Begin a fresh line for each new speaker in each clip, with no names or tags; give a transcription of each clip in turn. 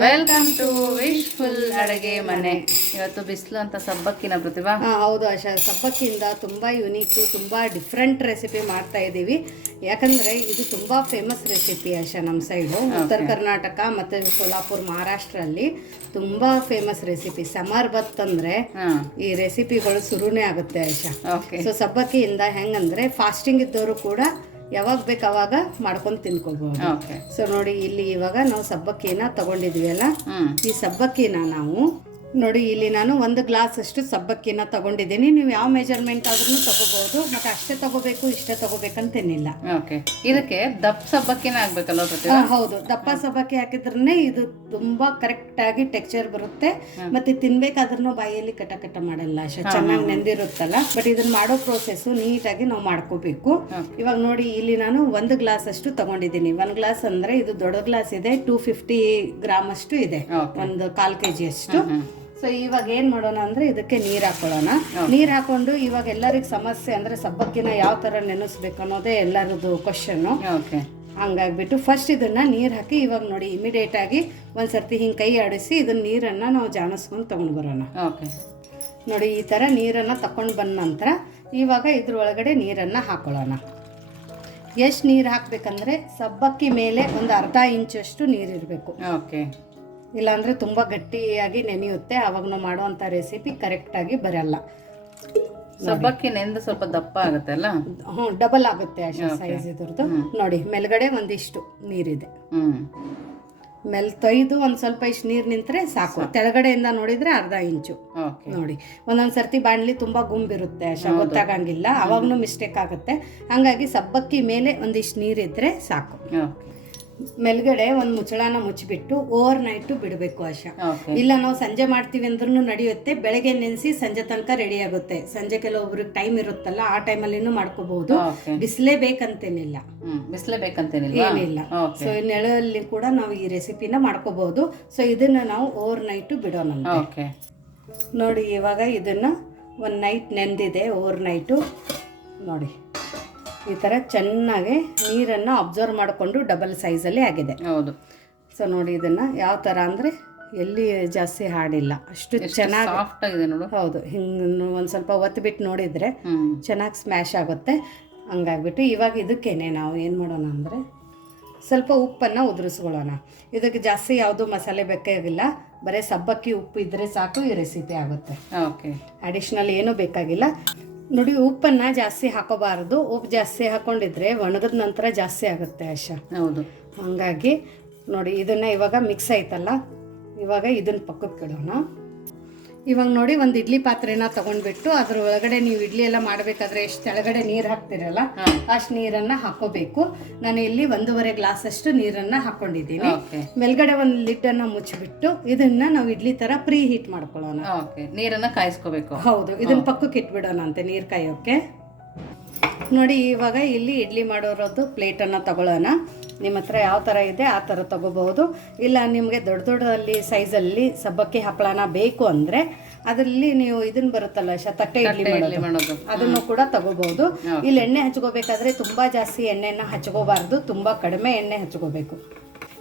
Welcome to wishful ಅಡುಗೆ ಮನೆ. ಇವತ್ತು ಬಿಸಿಲು ಅಂತ ಸಬ್ಬಕ್ಕಿನ ಪ್ರತಿಭಾ.
ಹೌದು ಆಶಾ. ಸಬ್ಬಕ್ಕಿಯಿಂದ ತುಂಬ ಯುನೀಕು ತುಂಬ ಡಿಫ್ರೆಂಟ್ ರೆಸಿಪಿ ಮಾಡ್ತಾ ಇದ್ದೀವಿ. ಯಾಕಂದರೆ ಇದು ತುಂಬ ಫೇಮಸ್ ರೆಸಿಪಿ ಆಶಾ ನಮ್ಮ ಸೈಡು ಉತ್ತರ ಕರ್ನಾಟಕ ಮತ್ತು ಸೋಲಾಪುರ್ ಮಹಾರಾಷ್ಟ್ರಲ್ಲಿ ತುಂಬ ಫೇಮಸ್ ರೆಸಿಪಿ ಸಮರ್ ಬತ್ತಂದರೆ
ಹಾ.
ಈ ರೆಸಿಪಿಗಳು ಶುರುನೇ ಆಗುತ್ತೆ ಆಶಾ. ಸೊ ಸಬ್ಬಕ್ಕಿಯಿಂದ ಹೆಂಗಂದ್ರೆ ಫಾಸ್ಟಿಂಗ್ ಇದ್ದವರು ಕೂಡ ಯಾವಾಗ ಬೇಕು ಅವಾಗ ಮಾಡ್ಕೊಂಡು ತಿನ್ಕೊಬಹುದು
ಓಕೆ
ಸೊ ನೋಡಿ ಇಲ್ಲಿ ಇವಾಗ ನಾವು ಸಬ್ಬಕ್ಕಿನ ತಗೊಂಡಿದ್ವಿ ಅಲ್ಲ? ಈ ಸಬ್ಬಕ್ಕಿನ ನಾವು ನೋಡಿ ಇಲ್ಲಿ ನಾನು ಒಂದು ಗ್ಲಾಸ್ ಅಷ್ಟು ಸಬ್ಬಕ್ಕಿನ ತಗೊಂಡಿದ್ದೀನಿ. ನೀವು ಯಾವ ಮೆಜರ್ಮೆಂಟ್ ಆದ್ರೂ ತಗೋಬಹುದು ಮತ್ತೆ ಅಷ್ಟೇ ತಗೋಬೇಕು ಇಷ್ಟೇ ತಗೋಬೇಕಂತೇನಿಲ್ಲ.
ಓಕೆ. ಇದಕ್ಕೆ ದಪ್ಪ ಸಬ್ಬಕ್ಕಿನ ಆಗ್ಬೇಕಲ್ಲ ಪ್ರತಿಭಾ
ಹೌದು. ದಪ್ಪ ಸಬ್ಬಕ್ಕಿ ಹಾಕಿದ್ರೆ ಇದು ತುಂಬಾ ಕರೆಕ್ಟ್ ಆಗಿ ಟೆಕ್ಸ್ಚರ್ ಬರುತ್ತೆ. ಮತ್ತೆ ತಿನ್ಬೇಕಾದ್ರೂ ಬಾಯಲ್ಲಿ ಕಟ ಕಟ ಮಾಡಲ್ಲ. ಅಷ್ಟೇ ಚೆನ್ನಾಗಿ ನೆಂದಿರುತ್ತಲ್ಲ. ಬಟ್ ಇದನ್ನ ಮಾಡೋ ಪ್ರೋಸೆಸ್ ನೀಟಾಗಿ ನಾವು ಮಾಡ್ಕೋಬೇಕು. ಇವಾಗ ನೋಡಿ ಇಲ್ಲಿ ನಾನು ಒಂದು ಗ್ಲಾಸ್ ಅಷ್ಟು ತಗೊಂಡಿದ್ದೀನಿ. ಒಂದ್ ಗ್ಲಾಸ್ ಅಂದ್ರೆ ಇದು ದೊಡ್ಡ ಗ್ಲಾಸ್ ಇದೆ. ಟೂ ಫಿಫ್ಟಿ ಗ್ರಾಮ್ ಅಷ್ಟು ಇದೆ.
Okay.
ಒಂದು ಕಾಲ್ ಕೆ ಜಿ ಅಷ್ಟು ಸೊ ಇವಾಗ ಏನು ಮಾಡೋಣ ಅಂದ್ರೆ ಇದಕ್ಕೆ ನೀರು ಹಾಕೊಳ್ಳೋಣ. ನೀರು ಹಾಕೊಂಡು ಇವಾಗ ಎಲ್ಲರಿಗೆ ಸಮಸ್ಯೆ ಅಂದ್ರೆ ಸಬ್ಬಕ್ಕಿನ ಯಾವ ತರ ನೆನೆಸ್ಬೇಕು ಅನ್ನೋದೇ ಎಲ್ಲರದ್ದು ಕ್ವಶನ್
ಓಕೆ
ಹಂಗಾಗ್ಬಿಟ್ಟು ಫಸ್ಟ್ ಇದನ್ನ ನೀರು ಹಾಕಿ ಇವಾಗ ನೋಡಿ ಇಮಿಡಿಯೇಟ್ ಆಗಿ ಒಂದು ಸರ್ತಿ ಹಿಂಗೆ ಕೈ ಆಡಿಸಿ ಇದನ್ನ ನೀರನ್ನು ನಾವು ಜಾಣಿಸ್ಕೊಂಡು ತೊಗೊಂಡು ಬರೋಣ.
ಓಕೆ
ನೋಡಿ ಈ ಥರ ನೀರನ್ನು ತಕೊಂಡು ಬಂದ ನಂತರ ಇವಾಗ ಇದ್ರೊಳಗಡೆ ನೀರನ್ನು ಹಾಕೊಳ್ಳೋಣ. ಎಷ್ಟು ನೀರು ಹಾಕಬೇಕಂದ್ರೆ ಸಬ್ಬಕ್ಕಿ ಮೇಲೆ ಒಂದು ಅರ್ಧ ಇಂಚಷ್ಟು ನೀರು ಇರಬೇಕು.
ಓಕೆ
ಇಲ್ಲಾಂದರೆ ತುಂಬ ಗಟ್ಟಿಯಾಗಿ ನೆನೆಯುತ್ತೆ. ಅವಾಗ ನಾವು ಮಾಡುವಂಥ ರೆಸಿಪಿ ಕರೆಕ್ಟಾಗಿ ಬರಲ್ಲ.
ಸಬ್ಬಕ್ಕಿ ನೆಂದು ಸ್ವಲ್ಪ ದಪ್ಪ ಆಗುತ್ತೆ ಅಲ್ಲ?
ಹ್ಞೂ ಡಬಲ್ ಆಗುತ್ತೆ ಅಷ್ಟು ಸೈಜ್ ಇದ್ರದ್ದು. ನೋಡಿ ಮೇಲ್ಗಡೆ ಒಂದಿಷ್ಟು ನೀರಿದೆ. ಮೇಲೆ ತೊಯ್ದು ಒಂದು ಸ್ವಲ್ಪ ಇಷ್ಟು ನೀರು ನಿಂತರೆ ಸಾಕು. ಕೆಳಗಡೆಯಿಂದ ನೋಡಿದ್ರೆ ಅರ್ಧ ಇಂಚು. ನೋಡಿ ಒಂದೊಂದು ಸರ್ತಿ ಬಾಣಲಿ ತುಂಬ ಗುಂಬಿರುತ್ತೆ. ಅಷ್ಟು ಗೊತ್ತಾಗಂಗಿಲ್ಲ. ಅವಾಗೂ ಮಿಸ್ಟೇಕ್ ಆಗುತ್ತೆ. ಹಂಗಾಗಿ ಸಬ್ಬಕ್ಕಿ ಮೇಲೆ ಒಂದಿಷ್ಟು ನೀರಿದ್ದರೆ ಸಾಕು. ಮೇಲ್ಗಡೆ ಒಂದು ಮುಚ್ಚಳನ ಮುಚ್ಚಿಬಿಟ್ಟು ಓವರ್ ನೈಟು ಬಿಡಬೇಕು ಆಶಾ. ಇಲ್ಲ ನಾವು ಸಂಜೆ ಮಾಡ್ತೀವಿ ಅಂದ್ರೂ ನಡೆಯುತ್ತೆ ಬೆಳಗ್ಗೆ ನೆನೆಸಿ ಸಂಜೆ ತನಕ ರೆಡಿ ಆಗುತ್ತೆ. ಸಂಜೆ ಕೆಲವೊಬ್ರಿಗೆ ಟೈಮ್ ಇರುತ್ತಲ್ಲ ಆ ಟೈಮಲ್ಲಿನೂ ಮಾಡ್ಕೋಬಹುದು ಬಿಸಿಲೇ ಬೇಕಂತೇನಿಲ್ಲ
ಬಿಸಿಲೇ ಬೇಕಂತೇನಿಲ್ಲ
ಏನಿಲ್ಲ. ಸೊ ನೆಳಲ್ಲಿ ಕೂಡ ನಾವು ಈ ರೆಸಿಪಿನ ಮಾಡ್ಕೋಬಹುದು ಸೊ ಇದನ್ನ ನಾವು ಓವರ್ ನೈಟು ಬಿಡೋಣ ನೋಡಿ ಇವಾಗ ಇದನ್ನ ಒಂದು ನೈಟ್ ನೆಂದಿದೆ ಓವರ್ ನೈಟು ನೋಡಿ. ಈ ಥರ ಚೆನ್ನಾಗಿ ನೀರನ್ನು ಅಬ್ಸರ್ವ್ ಮಾಡಿಕೊಂಡು ಡಬಲ್ ಸೈಜಲ್ಲಿ ಆಗಿದೆ.
ಹೌದು.
ಸೊ ನೋಡಿ ಇದನ್ನು ಯಾವ ಥರ ಅಂದರೆ ಎಲ್ಲಿ ಜಾಸ್ತಿ ಹಾಡಿಲ್ಲ. ಅಷ್ಟು ಚೆನ್ನಾಗಿ
ಸಾಫ್ಟ್ ಆಗಿದೆ ನೋಡು.
ಹೌದು ಹಿಂಗೆ ಒಂದು ಸ್ವಲ್ಪ ಒತ್ತು ಬಿಟ್ಟು ನೋಡಿದರೆ ಚೆನ್ನಾಗಿ ಸ್ಮ್ಯಾಶ್ ಆಗುತ್ತೆ. ಹಂಗಾಗ್ಬಿಟ್ಟು ಇವಾಗ ಇದಕ್ಕೇನೆ ನಾವು ಏನು ಮಾಡೋಣ ಅಂದರೆ ಸ್ವಲ್ಪ ಉಪ್ಪನ್ನು ಉದುರಿಸ್ಕೊಳ್ಳೋಣ. ಇದಕ್ಕೆ ಜಾಸ್ತಿ ಯಾವುದು ಮಸಾಲೆ ಬೇಕಾಗಿಲ್ಲ. ಬರೀ ಸಬ್ಬಕ್ಕಿ ಉಪ್ಪು ಇದ್ದರೆ ಸಾಕು ಈ ರೆಸಿಪಿ ಆಗುತ್ತೆ.
ಓಕೆ
ಅಡಿಷ್ನಲ್ ಏನೂ ಬೇಕಾಗಿಲ್ಲ. ನೋಡಿ ಉಪ್ಪನ್ನು ಜಾಸ್ತಿ ಹಾಕೋಬಾರದು. ಉಪ್ಪು ಜಾಸ್ತಿ ಹಾಕೊಂಡಿದ್ರೆ ಒಣಗಿದ ನಂತರ ಜಾಸ್ತಿ ಆಗುತ್ತೆ ಆಶಾ.
ಹೌದು.
ಹಾಗಾಗಿ ನೋಡಿ ಇದನ್ನು ಇವಾಗ ಮಿಕ್ಸ್ ಆಯ್ತಲ್ಲ ಇವಾಗ ಇದನ್ನ ಪಕ್ಕಕ್ಕೆ ಇಡೋಣ. ಇವಾಗ ನೋಡಿ ಒಂದು ಇಡ್ಲಿ ಪಾತ್ರೆನ ತಗೊಂಡ್ಬಿಟ್ಟು ಅದ್ರ ಒಳಗಡೆ ನೀವು ಇಡ್ಲಿ ಎಲ್ಲ ಮಾಡಬೇಕಾದ್ರೆ ಎಷ್ಟು ಕೆಳಗಡೆ ನೀರು ಹಾಕ್ತಿರಲ್ಲ ಅಷ್ಟು ನೀರನ್ನ ಹಾಕೋಬೇಕು. ನಾನು ಇಲ್ಲಿ ಒಂದೂವರೆ ಗ್ಲಾಸ್ ಅಷ್ಟು ನೀರನ್ನ ಹಾಕೊಂಡಿದ್ದೀನಿ. ಮೇಲ್ಗಡೆ ಒಂದು ಲಿಡ್ಡನ್ನು ಮುಚ್ಚಿಬಿಟ್ಟು ಇದನ್ನ ನಾವು ಇಡ್ಲಿ ಥರ ಪ್ರೀ ಹೀಟ್ ಮಾಡ್ಕೊಳ್ಳೋಣ.
ಓಕೆ. ನೀರನ್ನ ಕಾಯಿಸ್ಕೋಬೇಕು.
ಹೌದು. ಇದನ್ನ ಪಕ್ಕಕ್ಕೆ ಇಟ್ಬಿಡೋಣ ಅಂತೆ ನೀರು ಕಾಯೋಕ್ಕೆ ನೋಡಿ ಇವಾಗ ಇಲ್ಲಿ ಇಡ್ಲಿ ಮಾಡೋರದ್ದು ಪ್ಲೇಟನ್ನು ತಗೊಳ್ಳೋಣ. ನಿಮ್ಮ ಹತ್ರ ಯಾವ ಥರ ಇದೆ ಆ ಥರ ತಗೋಬಹುದು. ಇಲ್ಲ ನಿಮಗೆ ದೊಡ್ಡ ದೊಡ್ಡದಲ್ಲಿ ಸೈಜಲ್ಲಿ ಸಬ್ಬಕ್ಕಿ ಹಪ್ಪಳನ ಬೇಕು ಅಂದರೆ ಅದರಲ್ಲಿ ನೀವು ಇದನ್ನ ಬರುತ್ತಲ್ಲ ಶತಕ್ಕೆ ಇಡ್ಲಿ ಮಾಡೋದು. ಅದನ್ನು ಕೂಡ ತಗೋಬಹುದು. ಇಲ್ಲಿ ಎಣ್ಣೆ ಹಚ್ಕೋಬೇಕಾದ್ರೆ ತುಂಬ ಜಾಸ್ತಿ ಎಣ್ಣೆನ ಹಚ್ಕೋಬಾರ್ದು ತುಂಬ ಕಡಿಮೆ ಎಣ್ಣೆ ಹಚ್ಕೋಬೇಕು.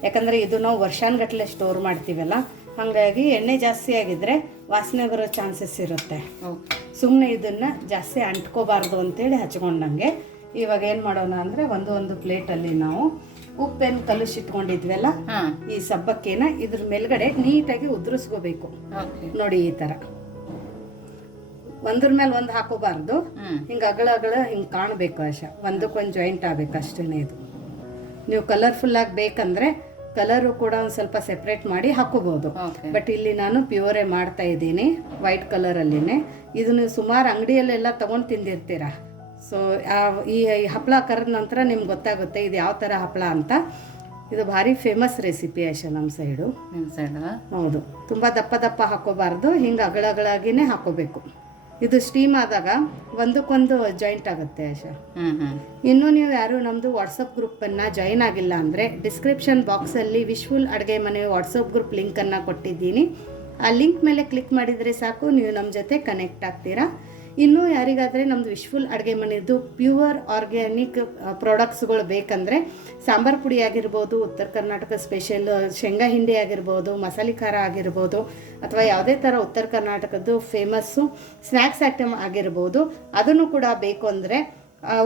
ಯಾಕಂದರೆ ಇದು ನಾವು ವರ್ಷಾನ್ಗಟ್ಲೆ ಸ್ಟೋರ್ ಮಾಡ್ತೀವಲ್ಲ ಹಾಗಾಗಿ ಎಣ್ಣೆ ಜಾಸ್ತಿ ಆಗಿದ್ರೆ ವಾಸನೆ ಬರೋ ಚಾನ್ಸಸ್ ಇರುತ್ತೆ. ಸುಮ್ಮನೆ ಇದನ್ನು ಜಾಸ್ತಿ ಅಂಟ್ಕೋಬಾರ್ದು ಅಂತೇಳಿ ಹಚ್ಕೊಂಡಂಗೆ. ಇವಾಗ ಏನು ಮಾಡೋಣ ಅಂದರೆ ಒಂದು ಒಂದು ಪ್ಲೇಟಲ್ಲಿ ನಾವು ಉಪ್ಪೇನು ಕಲಸಿಟ್ಕೊಂಡಿದ್ವಲ್ಲ ಈ ಸಬ್ಬಕ್ಕಿನ ಇದ್ರ ಮೇಲ್ಗಡೆ ನೀಟಾಗಿ ಉದುರಿಸ್ಕೋಬೇಕು. ನೋಡಿ ಈ ಥರ ಒಂದ್ರ ಮೇಲೆ ಒಂದು ಹಾಕೋಬಾರ್ದು. ಹಿಂಗೆ ಅಗಳ ಅಗಳ ಹಿಂಗೆ ಕಾಣಬೇಕು ಆಶಾ. ಒಂದಕ್ಕೊಂದು ಜಾಯಿಂಟ್ ಆಗಬೇಕು ಅಷ್ಟೇ ಇದು. ನೀವು ಕಲರ್ಫುಲ್ಲಾಗಿ ಬೇಕಂದರೆ ಕಲರು ಕೂಡ ಒಂದು ಸ್ವಲ್ಪ ಸೆಪ್ರೇಟ್ ಮಾಡಿ
ಹಾಕೋಬಹುದು
ಬಟ್ ಇಲ್ಲಿ ನಾನು ಪ್ಯೂರೇ ಮಾಡ್ತಾ ಇದ್ದೀನಿ ವೈಟ್ ಕಲರಲ್ಲಿನೇ ಇದನ್ನು ಸುಮಾರು ಅಂಗಡಿಯಲ್ಲೆಲ್ಲ ತೊಗೊಂಡು ತಿಂದಿರ್ತೀರ? ಸೊ ಈ ಹಪ್ಪಳ ಕರೆದ ನಂತರ ನಿಮ್ಗೆ ಗೊತ್ತಾಗುತ್ತೆ ಇದು ಯಾವ ಥರ ಹಪ್ಪಳ ಅಂತ. ಇದು ಭಾರಿ ಫೇಮಸ್ ರೆಸಿಪಿ ಆಶಾ ನಮ್ಮ ಸೈಡು
ನಿಮ್ಮ ಸೈಡ್
ಹೌದು. ತುಂಬ ದಪ್ಪ ದಪ್ಪ ಹಾಕೋಬಾರ್ದು ಹಿಂಗೆ ಅಗಳಗಳಾಗಿನೇ ಹಾಕೋಬೇಕು. ಇದು ಸ್ಟೀಮ್ ಆದಾಗ ಒಂದಕ್ಕೊಂದು ಜಾಯಿಂಟ್ ಆಗುತ್ತೆ ಆಶಾ. ಇನ್ನೂ ನೀವು ಯಾರು ನಮ್ಮದು ವಾಟ್ಸಪ್ ಗ್ರೂಪನ್ನು ಜಾಯಿನ್ ಆಗಿಲ್ಲ ಅಂದರೆ ಡಿಸ್ಕ್ರಿಪ್ಷನ್ ಬಾಕ್ಸಲ್ಲಿ ವಿಶ್ವಲ್ ಅಡುಗೆ ಮನೆ ವಾಟ್ಸಪ್ ಗ್ರೂಪ್ ಲಿಂಕನ್ನು ಕೊಟ್ಟಿದ್ದೀನಿ. ಆ ಲಿಂಕ್ ಮೇಲೆ ಕ್ಲಿಕ್ ಮಾಡಿದರೆ ಸಾಕು ನೀವು ನಮ್ಮ ಜೊತೆ ಕನೆಕ್ಟ್ ಆಗ್ತೀರಾ? ಇನ್ನು ಯಾರಿಗಾದರೆ ನಮ್ಮದು ವಿಶ್ಫುಲ್ ಅಡುಗೆ ಮನೆಯದು ಪ್ಯೂರ್ ಆರ್ಗ್ಯಾನಿಕ್ ಪ್ರಾಡಕ್ಟ್ಸ್ಗಳು ಬೇಕಂದರೆ ಸಾಂಬಾರ್ ಪುಡಿ ಆಗಿರ್ಬೋದು, ಉತ್ತರ ಕರ್ನಾಟಕ ಸ್ಪೆಷಲ್ ಶೇಂಗಾ ಹಿಂಡಿ ಆಗಿರ್ಬೋದು, ಮಸಾಲೆ ಖಾರ ಆಗಿರ್ಬೋದು, ಅಥವಾ ಯಾವುದೇ ಥರ ಉತ್ತರ ಕರ್ನಾಟಕದ್ದು ಫೇಮಸ್ಸು ಸ್ನ್ಯಾಕ್ಸ್ ಐಟಮ್ ಆಗಿರ್ಬೋದು, ಅದನ್ನು ಕೂಡ ಬೇಕು ಅಂದರೆ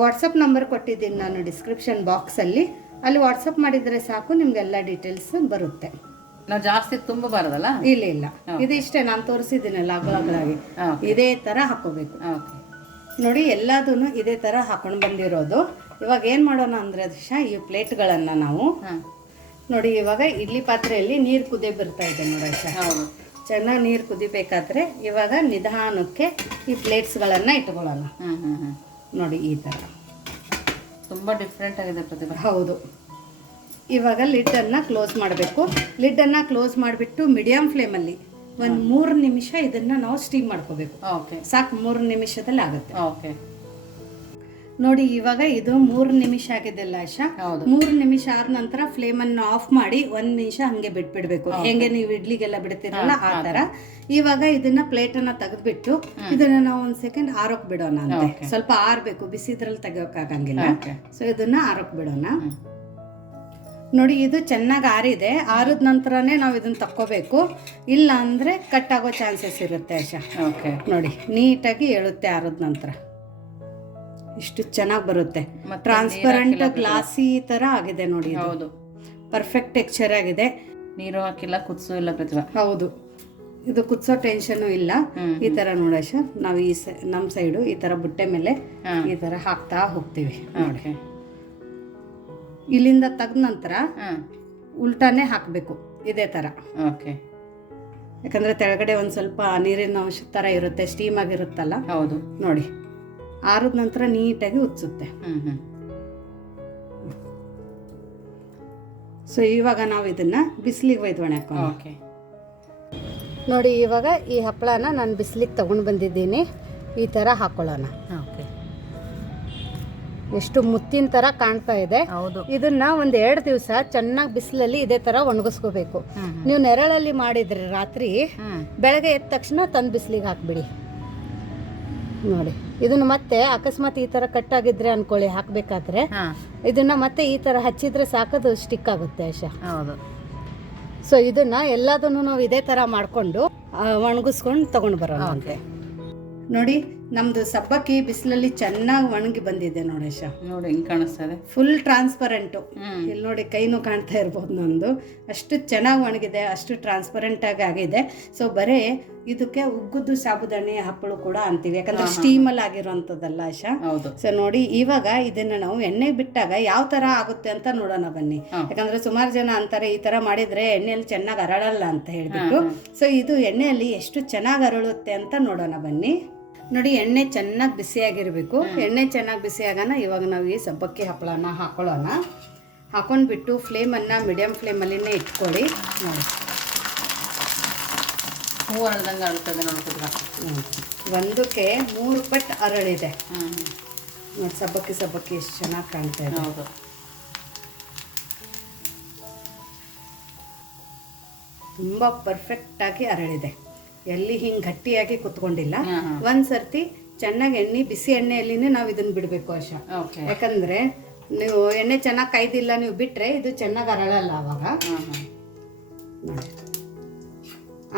ವಾಟ್ಸಪ್ ನಂಬರ್ ಕೊಟ್ಟಿದ್ದೀನಿ ನಾನು ಡಿಸ್ಕ್ರಿಪ್ಷನ್ ಬಾಕ್ಸಲ್ಲಿ ಅಲ್ಲಿ. ವಾಟ್ಸಪ್ ಮಾಡಿದರೆ ಸಾಕು, ನಿಮಗೆಲ್ಲ ಡೀಟೇಲ್ಸ್ ಬರುತ್ತೆ.
ನಾವು ಜಾಸ್ತಿ ತುಂಬಬಾರದಲ್ಲ?
ಇಲ್ಲ ಇಲ್ಲ. ಇದು ಇಷ್ಟೇ ನಾನು ತೋರಿಸಿದ್ದೀನಲ್ಲ
ಓಕೆ
ಇದೇ ಥರ ಹಾಕೋಬೇಕು.
ಓಕೆ
ನೋಡಿ ಎಲ್ಲದೂ ಇದೇ ಥರ ಹಾಕೊಂಡು ಬಂದಿರೋದು. ಇವಾಗ ಏನು ಮಾಡೋಣ ಅಂದರೆ ದಿಶಾ ಈ ಪ್ಲೇಟ್ಗಳನ್ನು ನಾವು ನೋಡಿ ಇವಾಗ ಇಡ್ಲಿ ಪಾತ್ರೆಯಲ್ಲಿ ನೀರು ಕುದಿ ಬರ್ತಾ ಇದೆ ನೋಡಿ
ಹೌದು.
ಚೆನ್ನಾಗಿ ನೀರು ಕುದಿಬೇಕಾದ್ರೆ ಇವಾಗ ನಿಧಾನಕ್ಕೆ ಈ ಪ್ಲೇಟ್ಸ್ಗಳನ್ನು ಇಟ್ಕೊಳ್ಳೋಣ. ನೋಡಿ ಈ ಥರ
ತುಂಬ ಡಿಫ್ರೆಂಟ್ ಆಗಿದೆ ಪ್ರತಿಭಾ.
ಹೌದು. ಇವಾಗ ಲಿಡ್ಡನ್ನು ಕ್ಲೋಸ್ ಮಾಡಬೇಕು. ಲಿಡ್ಡನ್ನು ಕ್ಲೋಸ್ ಮಾಡಿಬಿಟ್ಟು ಮೀಡಿಯಮ್ ಫ್ಲೇಮಲ್ಲಿ ಒಂದು ಮೂರು ನಿಮಿಷ ಇದನ್ನು ನಾವು ಸ್ಟೀಮ್ ಮಾಡ್ಕೋಬೇಕು.
ಓಕೆ
ಸಾಕು ಮೂರು ನಿಮಿಷದಲ್ಲಿ ಆಗುತ್ತೆ.
ಓಕೆ
ನೋಡಿ ಇವಾಗ ಇದು ಮೂರು ನಿಮಿಷ ಆಗಿದೆಲ್ಲ ಆಶಾ.
ಹೌದು.
ಮೂರು ನಿಮಿಷ ಆದ ನಂತರ ಫ್ಲೇಮ್ ಅನ್ನು ಆಫ್ ಮಾಡಿ ಒಂದ್ ನಿಮಿಷ ಹಂಗೆ ಬಿಟ್ಬಿಡ್ಬೇಕು. ಹೆಂಗೆ ನೀವು ಇಡ್ಲಿಗೆಲ್ಲ ಬಿಡ್ತೀರಲ್ಲ ಆ ತರ. ಇವಾಗ ಇದನ್ನ ಪ್ಲೇಟ್ ಅನ್ನ ತೆಗೆದ್ಬಿಟ್ಟು ಇದನ್ನ ನಾವು ಒಂದ್ ಸೆಕೆಂಡ್ ಆರೋಕ್ ಬಿಡೋಣ ಅಂತ. ಸ್ವಲ್ಪ ಆರ್ಬೇಕು ಬಿಸಿ ಇದ್ರಲ್ಲಿ
ತೆಗಿಯೋಕಾಗಂಗಿಲ್ಲ
ಸೊ ಇದನ್ನ ಆರೋಕ್ ಬಿಡೋಣ. ನೋಡಿ ಇದು ಚೆನ್ನಾಗಿ ಆರಿದೆ. ಆರಿದ ನಂತರನೇ ನಾವು ಇದನ್ನ ತಕ್ಕೋಬೇಕು. ಇಲ್ಲ ಅಂದರೆ ಕಟ್ ಆಗೋ ಚಾನ್ಸಸ್ ಇರುತ್ತೆ ಆಶಾ
ಓಕೆ.
ನೋಡಿ ನೀಟಾಗಿ ಹೇಳುತ್ತೆ ಆರಿದ ನಂತರ. ಇಷ್ಟು ಚೆನ್ನಾಗಿ ಬರುತ್ತೆ. ಟ್ರಾನ್ಸ್ಪರೆಂಟ್ ಗ್ಲಾಸಿ ತರ ಆಗಿದೆ ನೋಡಿ
ಹೌದು.
ಪರ್ಫೆಕ್ಟ್ ಟೆಕ್ಸ್ಚರ್ ಆಗಿದೆ.
ನೀರು ಹಾಕಿಲ್ಲ ಕುದಿಸು ಇಲ್ಲ ಪ್ರತಿಭಾ.
ಹೌದು. ಇದು ಕುದಿಸೋ ಟೆನ್ಷನು ಇಲ್ಲ. ಈ ತರ ನೋಡಶ ನಾವು ಈ ನಮ್ಮ ಸೈಡು ಈ ತರ ಬುಟ್ಟೆ ಮೇಲೆ ಈ ತರ ಹಾಕ್ತಾ ಹೋಗ್ತೀವಿ.
ಓಕೆ.
ಇಲ್ಲಿಂದ ತೆಗ್ದ ನಂತರ ಉಲ್ಟಾನೇ ಹಾಕಬೇಕು ಇದೇ ಥರ
ಓಕೆ.
ಯಾಕಂದ್ರೆ ತೆಳಗಡೆ ಒಂದು ಸ್ವಲ್ಪ ನೀರಿನ ಅಂಶ ಥರ ಇರುತ್ತೆ ಸ್ಟೀಮ್ ಆಗಿರುತ್ತಲ್ಲ?
ಹೌದು.
ನೋಡಿ. ಆರಿದ ನಂತರ ನೀಟಾಗಿ
ಹ್ಞೂ
ಸೊ ಇವಾಗ ನಾವು ಇದನ್ನ ಬಿಸಿಲಿಗೆ ಒಯ್ದು ಹಾಕೋಣ.
ಓಕೆ.
ನೋಡಿ ಇವಾಗ ಈ ಹಪ್ಪಳನ ನಾನು ಬಿಸಿಲಿಗೆ ತಗೊಂಡು ಬಂದಿದ್ದೀನಿ. ಈ ಥರ ಹಾಕೊಳ್ಳೋಣ. ಎಷ್ಟು ಮುತ್ತಿನ ತರ ಕಾಣ್ತಾ ಇದೆ.
ಹೌದು.
ಇದನ್ನ ಒಂದ್ ಎರಡ್ ದಿವಸ ಚೆನ್ನಾಗಿ ಬಿಸಿಲಲ್ಲಿ ಇದೇ ತರ ಒಣಗಿಸ್ಕೋಬೇಕು. ನೀವು ನೆರಳಲ್ಲಿ ಮಾಡಿದ್ರಿ ರಾತ್ರಿ ಬೆಳಗ್ಗೆ ಎದ್ದ ತಕ್ಷಣ ತಂದ್ ಬಿಸಿಲಿಗೆ ಹಾಕ್ಬಿಡಿ. ನೋಡಿ ಇದನ್ನ ಮತ್ತೆ ಅಕಸ್ಮಾತ್ ಈ ತರ ಕಟ್ ಆಗಿದ್ರೆ ಅನ್ಕೊಳ್ಳಿ ಹಾಕ್ಬೇಕಾದ್ರೆ. ಇದನ್ನ ಮತ್ತೆ ಈ ತರ ಹಚ್ಚಿದ್ರೆ ಸಾಕದು ಸ್ಟಿಕ್ ಆಗುತ್ತೆ ಆಶಾ.
ಹೌದು.
ಸೊ ಇದನ್ನ ಎಲ್ಲದನ್ನು ನಾವು ಇದೇ ತರ ಮಾಡ್ಕೊಂಡು ಒಣಗಿಸ್ಕೊಂಡು ತಗೊಂಡು ಬರೋಣ ನೋಡಿ ನಮ್ದು ಸಬ್ಬಕ್ಕಿ ಬಿಸಿಲಲ್ಲಿ ಚೆನ್ನಾಗಿ ಒಣಗಿ ಬಂದಿದೆ ನೋಡೇಶ ಆಶಾ
ನೋಡಿ ಹಿಂಗೆ ಕಾಣಿಸ್ತದೆ.
ಫುಲ್ ಟ್ರಾನ್ಸ್ಪರೆಂಟು ಇಲ್ಲಿ ನೋಡಿ ಕೈನೂ ಕಾಣ್ತಾ ಇರ್ಬೋದು ನಂದು. ಅಷ್ಟು ಚೆನ್ನಾಗಿ ಒಣಗಿದೆ ಅಷ್ಟು ಟ್ರಾನ್ಸ್ಪರೆಂಟ್ ಆಗಿ ಆಗಿದೆ. ಸೊ ಬರೀ ಇದಕ್ಕೆ ಉಗ್ಗುದ್ದು ಸಾಬುದಾಣಿ ಹಪ್ಪಳು ಕೂಡ ಅಂತೀವಿ. ಯಾಕಂದ್ರೆ ಸ್ಟೀಮಲ್ಲಿ ಆಗಿರೋಂಥದ್ದಲ್ಲ ಆಶಾ
ಹೌದು.
ಸೊ ನೋಡಿ ಇವಾಗ ಇದನ್ನ ನಾವು ಎಣ್ಣೆ ಬಿಟ್ಟಾಗ ಯಾವ ತರ ಆಗುತ್ತೆ ಅಂತ ನೋಡೋಣ ಬನ್ನಿ. ಯಾಕಂದ್ರೆ ಸುಮಾರು ಜನ ಅಂತಾರೆ ಈ ತರ ಮಾಡಿದ್ರೆ ಎಣ್ಣೆಯಲ್ಲಿ ಚೆನ್ನಾಗಿ ಅರಳಲ್ಲ ಅಂತ ಹೇಳ್ಬಿಟ್ಟು. ಸೊ ಇದು ಎಣ್ಣೆಯಲ್ಲಿ ಎಷ್ಟು ಚೆನ್ನಾಗಿ ಅರಳುತ್ತೆ ಅಂತ ನೋಡೋಣ ಬನ್ನಿ. ನೋಡಿ ಎಣ್ಣೆ ಚೆನ್ನಾಗಿ ಬಿಸಿಯಾಗಿರಬೇಕು. ಎಣ್ಣೆ ಚೆನ್ನಾಗಿ ಬಿಸಿಯಾಗೋಣ ಇವಾಗ ನಾವು ಈ ಸಬ್ಬಕ್ಕಿ ಹಪ್ಪಳನ ಹಾಕೊಳ್ಳೋಣ. ಹಾಕೊಂಡ್ಬಿಟ್ಟು ಫ್ಲೇಮನ್ನು ಮೀಡಿಯಮ್ ಫ್ಲೇಮಲ್ಲಿನೇ ಇಟ್ಕೊಳ್ಳಿ. ನೋಡಿ.
ಹೂ ಅರಳ್ದಂಗೆ ನೋಡಿ
ಹ್ಞೂ ಒಂದಕ್ಕೆ ಮೂರು ಪಟ್ಟು ಅರಳಿದೆ. ನೋಡಿ ಸಬ್ಬಕ್ಕಿ ಸಬ್ಬಕ್ಕಿ ಎಷ್ಟು ಚೆನ್ನಾಗಿ ಕಾಣ್ತಾ ಇದೆ.
ಹೌದು.
ತುಂಬ ಪರ್ಫೆಕ್ಟಾಗಿ ಅರಳಿದೆ. ಎಲ್ಲಿ ಹಿಂಗ್ ಗಟ್ಟಿಯಾಗಿ ಕುತ್ಕೊಂಡಿಲ್ಲ. ಒಂದ್ಸರ್ತಿ ಚೆನ್ನಾಗಿ ಎಣ್ಣೆ ಬಿಸಿ ಎಣ್ಣೆಯಲ್ಲಿನೇ ನಾವು ಇದನ್ನ ಬಿಡಬೇಕು
ಅಶ.
ಯಾಕಂದ್ರೆ ನೀವು ಎಣ್ಣೆ ಚೆನ್ನಾಗಿ ಕೈದಿಲ್ಲ ನೀವು ಬಿಟ್ರೆ ಇದು ಚೆನ್ನಾಗಿ ಅರಳಲ್ಲ ಅವಾಗ.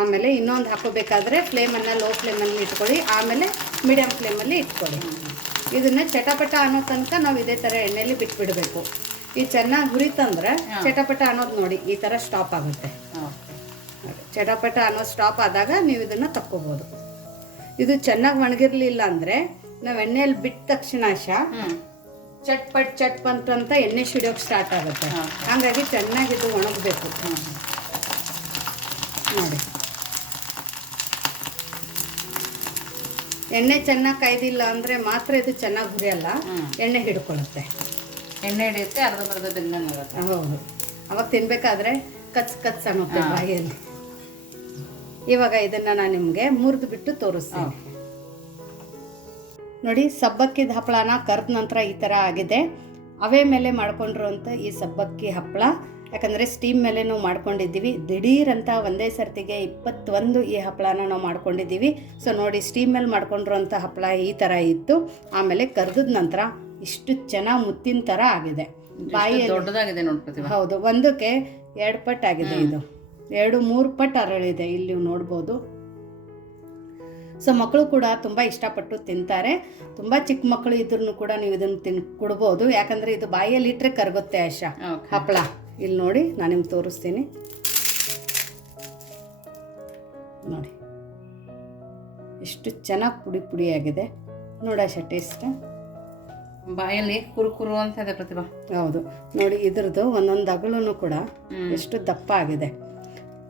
ಆಮೇಲೆ ಇನ್ನೊಂದು ಹಾಕೋಬೇಕಾದ್ರೆ ಫ್ಲೇಮನ್ನು ಲೋ ಫ್ಲೇಮಲ್ಲಿ ಇಟ್ಕೊಳ್ಳಿ ಆಮೇಲೆ ಮೀಡಿಯಮ್ ಫ್ಲೇಮಲ್ಲಿ ಇಟ್ಕೊಳ್ಳಿ. ಇದನ್ನ ಚಟಪಟ ಅನ್ನೋ ತನಕ ನಾವು ಇದೇ ಥರ ಎಣ್ಣೆಲಿ ಬಿಟ್ಬಿಡ್ಬೇಕು. ಈ ಚೆನ್ನಾಗಿ ಹುರಿತಂದ್ರೆ ಚಟಪಟ ಅನ್ನೋದು ನೋಡಿ ಈ ತರ ಸ್ಟಾಪ್ ಆಗುತ್ತೆ. ಚಟಪಟ ಅನ್ನೋ ಸ್ಟಾಪ್ ಆದಾಗ ನೀವು ಇದನ್ನು ತಕ್ಕೋಬೋದು. ಇದು ಚೆನ್ನಾಗಿ ಒಣಗಿರ್ಲಿಲ್ಲ ಅಂದರೆ ನಾವು ಎಣ್ಣೆಯಲ್ಲಿ ಬಿಟ್ಟ ತಕ್ಷಣ ಶಾ
ಚಟ್
ಚಟ್ಪಟ್ ಚಟ್ ಅಂತ ಎಣ್ಣೆ ಸಿಡಿಯೋಕೆ ಸ್ಟಾರ್ಟ್ ಆಗುತ್ತೆ. ಹಾಗಾಗಿ ಚೆನ್ನಾಗಿ ಇದು ಒಣಗಬೇಕು. ನೋಡಿ. ಎಣ್ಣೆ ಚೆನ್ನಾಗಿ ಕಾಯ್ದಿಲ್ಲ ಅಂದರೆ ಮಾತ್ರ ಇದು ಚೆನ್ನಾಗಿ ಹುರಿಯಲ್ಲ. ಎಣ್ಣೆ ಹಿಡ್ಕೊಳ್ಳುತ್ತೆ.
ಎಣ್ಣೆ ಹಿಡಿಯುತ್ತೆ ಅರ್ಧ ಬರ್ಧ ಬೆಂದ
ಹೌದು. ಅವಾಗ ತಿನ್ಬೇಕಾದ್ರೆ ಕಚ್ ಕಚ್ ಅನ್ನುತ್ತೆ. ಬಾಯಲ್ಲಿ. ಇವಾಗ ಇದನ್ನ ನಾನು ನಿಮಗೆ ಮುರಿದು ಬಿಟ್ಟು ತೋರಿಸ್ತೀನಿ. ನೋಡಿ ಸಬ್ಬಕ್ಕಿದ ಹಪ್ಪಳನ ಕರ್ದ ನಂತರ ಈ ಥರ ಆಗಿದೆ. ಅವೇ ಮೇಲೆ ಮಾಡ್ಕೊಂಡಿರುವಂಥ ಈ ಸಬ್ಬಕ್ಕಿ ಹಪ್ಪಳ ಯಾಕಂದರೆ ಸ್ಟೀಮ್ ಮೇಲೆ ನಾವು ಮಾಡ್ಕೊಂಡಿದ್ದೀವಿ. ದಿಢೀರಂತ ಅಂತ ಒಂದೇ ಸರ್ತಿಗೆ ಇಪ್ಪತ್ತೊಂದು ಈ ಹಪ್ಪಳನ ನಾವು ಮಾಡ್ಕೊಂಡಿದ್ದೀವಿ. ಸೊ ನೋಡಿ ಸ್ಟೀಮ್ ಮೇಲೆ ಮಾಡ್ಕೊಂಡಿರೋಂಥ ಹಪ್ಪಳ ಈ ಥರ ಇತ್ತು. ಆಮೇಲೆ ಕರ್ದದ ನಂತರ ಇಷ್ಟು ಚೆನ್ನಾಗಿ ಮುತ್ತಿನ ಥರ ಆಗಿದೆ. ಬಾಯಿ
ದೊಡ್ಡದಾಗಿದೆ ನೋಡ್ಕೊತೀವಿ
ಹೌದು ಒಂದಕ್ಕೆ ಎರಡು ಪಟ್ಟಾಗಿದೆ ಇದು. ಎರಡು ಮೂರು ಪಟ್ಟು ಅರಳಿದೆ ಇಲ್ಲಿ ನೀವು ನೋಡ್ಬೋದು. ಸೊ ಮಕ್ಕಳು ಕೂಡ ತುಂಬ ಇಷ್ಟಪಟ್ಟು ತಿಂತಾರೆ. ತುಂಬ ಚಿಕ್ಕ ಮಕ್ಕಳು ಇದ್ರೂ ಕೂಡ ನೀವು ಇದನ್ನು ತಿನ್ ಕೊಡ್ಬೋದು. ಯಾಕಂದರೆ ಇದು ಬಾಯಲ್ಲಿ ಇಟ್ಟರೆ ಕರಗುತ್ತೆ ಆಶಾ. ಹಪ್ಪಳ. ಇಲ್ಲಿ ನೋಡಿ ನಾನು ನಿಮ್ಗೆ ತೋರಿಸ್ತೀನಿ. ನೋಡಿ. ಎಷ್ಟು ಚೆನ್ನಾಗಿ ಪುಡಿ ಪುಡಿಯಾಗಿದೆ. ನೋಡಾಶ ಟೇಸ್ಟ್
ಬಾಯಲ್ಲಿ ಕುರುಕುರು ಅಂತ ಇದೆ ಪ್ರತಿಭಾ.
ಹೌದು. ನೋಡಿ ಇದ್ರದ್ದು ಒಂದೊಂದು ಅಗಳೂ ಕೂಡ ಎಷ್ಟು ದಪ್ಪ ಆಗಿದೆ.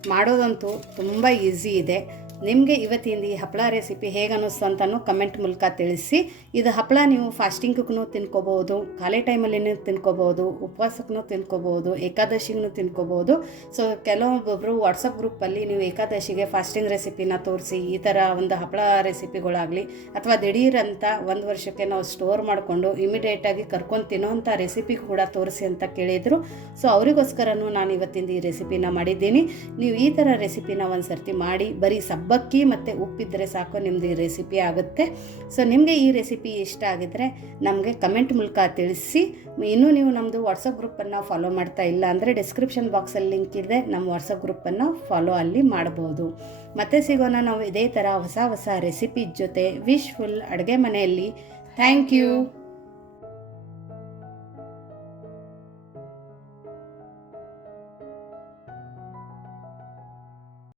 ಮಾಡೋದಂತೂ ತುಂಬ ಈಸಿ ಇದೆ. ನಿಮಗೆ ಇವತ್ತಿಂದ ಈ ಹಪ್ಪಳ ರೆಸಿಪಿ ಹೇಗೆ ಅನ್ನಿಸ್ತು ಅಂತಲೂ ಕಮೆಂಟ್ ಮೂಲಕ ತಿಳಿಸಿ. ಇದು ಹಪ್ಪಳ ನೀವು ಫಾಸ್ಟಿಂಗ್ಗೂ ತಿನ್ಕೋಬೋದು, ಖಾಲಿ ಟೈಮಲ್ಲಿನೂ ತಿನ್ಕೋಬೋದು ಉಪವಾಸಕ್ಕೂ ತಿನ್ಕೋಬೋದು ಏಕಾದಶಿಗೂ ತಿನ್ಕೋಬೋದು. ಸೊ ಕೆಲವೊಬ್ಬೊಬ್ಬರು ವಾಟ್ಸಪ್ ಗ್ರೂಪಲ್ಲಿ ನೀವು ಏಕಾದಶಿಗೆ ಫಾಸ್ಟಿಂಗ್ ರೆಸಿಪಿನ ತೋರಿಸಿ, ಈ ಥರ ಒಂದು ಹಪ್ಪಳ ರೆಸಿಪಿಗಳಾಗಲಿ ಅಥವಾ ದಿಢೀರ್ ಅಂತ ಒಂದು ವರ್ಷಕ್ಕೆ ನಾವು ಸ್ಟೋರ್ ಮಾಡಿಕೊಂಡು ಇಮಿಡಿಯೇಟಾಗಿ ಕರ್ಕೊಂಡು ತಿನ್ನೋಂಥ ರೆಸಿಪಿ ಕೂಡ ತೋರಿಸಿ ಅಂತ ಕೇಳಿದರು. ಸೊ ಅವರಿಗೋಸ್ಕರನೂ ನಾನು ಇವತ್ತಿಂದ ಈ ರೆಸಿಪಿನ ಮಾಡಿದ್ದೀನಿ. ನೀವು ಈ ಥರ ರೆಸಿಪಿನ ಒಂದು ಸರ್ತಿ ಮಾಡಿ, ಬರೀ ಸಬ್ಬಕ್ಕಿ ಮತ್ತು ಉಪ್ಪಿದ್ದರೆ ಸಾಕು ನಿಮ್ಮದು ಈ ರೆಸಿಪಿ ಆಗುತ್ತೆ. ಸೊ ನಿಮಗೆ ಈ ರೆಸಿಪಿ ಇಷ್ಟ ಆಗಿದ್ರೆ ನಮಗೆ ಕಮೆಂಟ್ ಮೂಲಕ ತಿಳಿಸಿ. ಇನ್ನೂ ನೀವು ನಮ್ಮದು ವಾಟ್ಸಪ್ ಗ್ರೂಪನ್ನು ಫಾಲೋ ಮಾಡ್ತಾ ಇಲ್ಲ ಅಂದರೆ ಡಿಸ್ಕ್ರಿಪ್ಷನ್ ಬಾಕ್ಸಲ್ಲಿ ಲಿಂಕ್ ಇದೆ. ನಮ್ಮ ವಾಟ್ಸಪ್ ಗ್ರೂಪನ್ನು ಫಾಲೋ ಅಲ್ಲಿ ಮಾಡ್ಬೋದು. ಮತ್ತೆ ಸಿಗೋಣ ನಾವು ಇದೇ ಥರ ಹೊಸ ಹೊಸ ರೆಸಿಪಿ ಜೊತೆ. ವಿಶ್ ಫುಲ್ ಅಡುಗೆ ಮನೆಯಲ್ಲಿ. Thank you